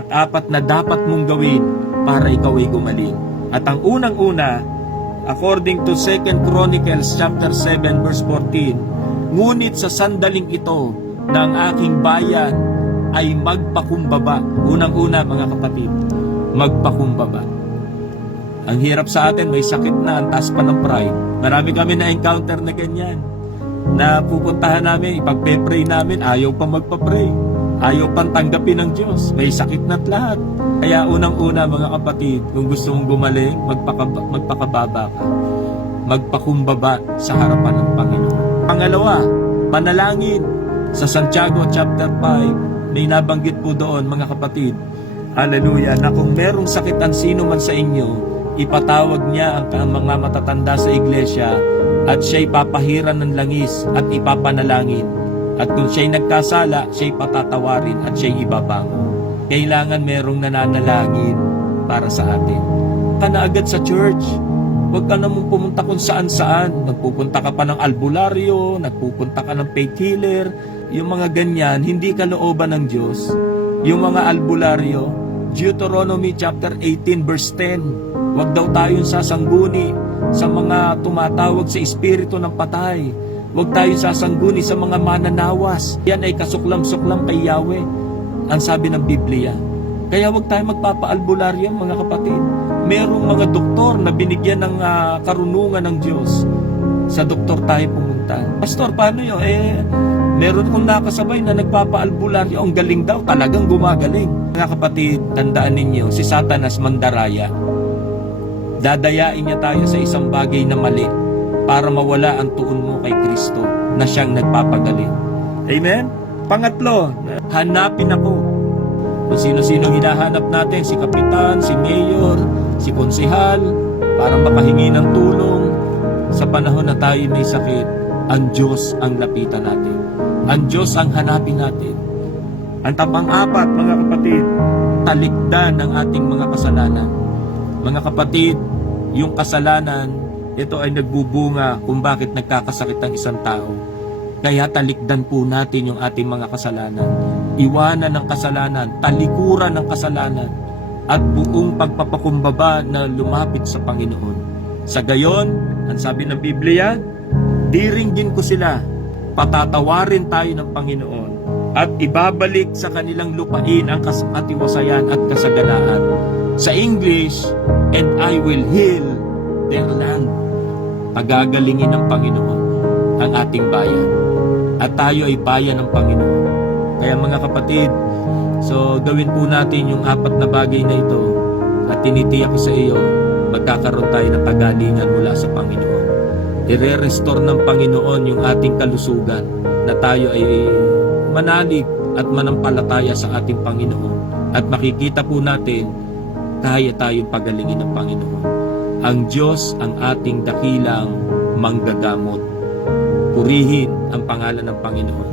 At apat na dapat mong gawin para ikaw ay gumaling. At ang unang-una, according to 2 Chronicles chapter 7 verse 14, ngunit sa sandaling ito ng aking bayan ay magpakumbaba. Unang-una mga kapatid, magpakumbaba. Ang hirap sa atin, may sakit na, ang taas pa ng pride. Marami kami na-encounter na ganyan. Na pupuntahan namin, ipagpe-pray namin, ayaw pa magpa-pray. Ayaw pang tanggapin ng Diyos. May sakit na't lahat. Kaya unang-una mga kapatid, kung gusto mong gumaling, magpakababa ka. Magpakumbaba sa harapan ng Panginoon. Pangalawa, panalangin. Sa Santiago chapter 5, may nabanggit po doon mga kapatid. Hallelujah, na kung merong sakit ang sino man sa inyo, ipatawag niya ang mga matatanda sa iglesia at siya'y papahiran ng langis at ipapanalangin. At kung siya'y nagkasala, siya'y patatawarin at siya'y ibabangon. Kailangan merong nananalangin para sa atin. Ka na agad sa church. Huwag ka namang pumunta kung saan-saan. Nagpupunta ka pa ng albularyo, nagpupunta ka ng faith healer. Yung mga ganyan, hindi kalooban ng Diyos. Yung mga albularyo, Deuteronomy chapter 18 verse 10. Huwag daw tayong sasangguni sa mga tumatawag sa espiritu ng patay. Huwag tayong sasangguni sa mga mananawas. Yan ay kasuklam-suklam kay Yahweh, ang sabi ng Biblia. Kaya huwag tayong magpapaalbularyo mga kapatid. Merong mga doktor na binigyan ng karunungan ng Diyos. Sa doktor tayo pumunta. Pastor, paano yun? Meron kong nakasabay na nagpapaalbularyo. Ang galing daw, talagang gumagaling. Mga kapatid, tandaan ninyo, si Satanas mandaraya. Dadayain niya tayo sa isang bagay na mali para mawala ang tuon mo kay Kristo na siyang nagpapagaling. Amen? Pangatlo, hanapin ako. Kung sino-sino hinahanap natin, si kapitan, si mayor, si konsehal, para makahingi ng tulong. Sa panahon na tayo may sakit, ang Diyos ang lapitan natin. Ang Diyos ang hanapin natin. Ang pang-apat, mga kapatid, talikdan ng ating mga kasalanan. Mga kapatid, yung kasalanan, ito ay nagbubunga kung bakit nagkakasakit ang isang tao. Kaya talikdan po natin yung ating mga kasalanan. Iwanan ng kasalanan, talikuran ng kasalanan, at buong pagpapakumbaba na lumapit sa Panginoon. Sa gayon, ang sabi ng Biblia, diringgin ko sila, patatawarin tayo ng Panginoon, at ibabalik sa kanilang lupain ang katiwasayan at kasaganaan. Sa English, and I will heal their land. Pagagalingin ng Panginoon ang ating bayan. At tayo ay bayan ng Panginoon. Kaya mga kapatid, so gawin po natin yung apat na bagay na ito at tinitiyak sa iyo, magkakaroon tayo ng kagalingan mula sa Panginoon. I-restore ng Panginoon yung ating kalusugan na tayo ay manalig at manampalataya sa ating Panginoon. At makikita po natin, kaya tayong pagalingin ng Panginoon. Ang Diyos ang ating dakilang manggagamot. Purihin ang pangalan ng Panginoon.